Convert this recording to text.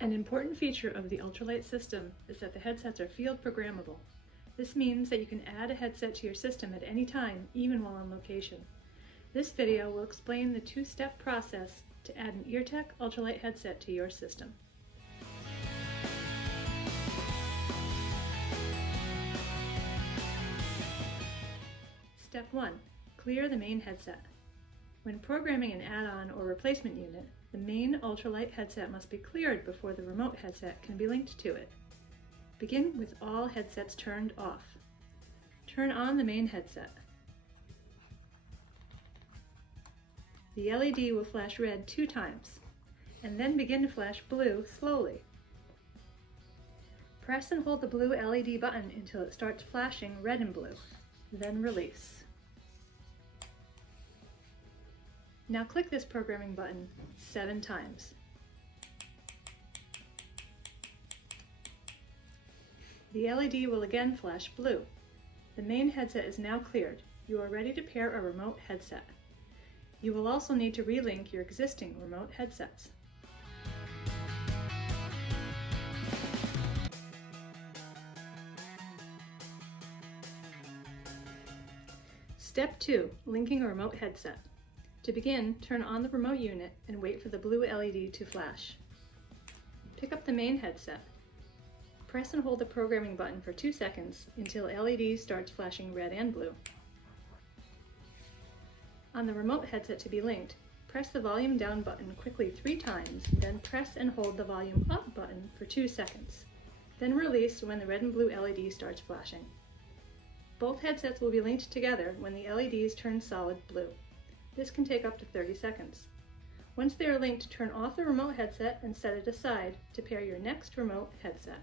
An important feature of the UltraLite system is that the headsets are field programmable. This means that you can add a headset to your system at any time, even while on location. This video will explain the two-step process to add an Eartec UltraLite headset to your system. Step 1. Clear the main headset. When programming an add-on or replacement unit, the main UltraLite headset must be cleared before the remote headset can be linked to it. Begin with all headsets turned off. Turn on the main headset. The LED will flash red 2 times, and then begin to flash blue slowly. Press and hold the blue LED button until it starts flashing red and blue, then release. Now click this programming button 7 times. The LED will again flash blue. The main headset is now cleared. You are ready to pair a remote headset. You will also need to relink your existing remote headsets. Step 2. Linking a remote headset. To begin, turn on the remote unit and wait for the blue LED to flash. Pick up the main headset. Press and hold the programming button for 2 seconds until LED starts flashing red and blue. On the remote headset to be linked, press the volume down button quickly 3 times, then press and hold the volume up button for 2 seconds. Then release when the red and blue LED starts flashing. Both headsets will be linked together when the LEDs turn solid blue. This can take up to 30 seconds. Once they are linked, turn off the remote headset and set it aside to pair your next remote headset.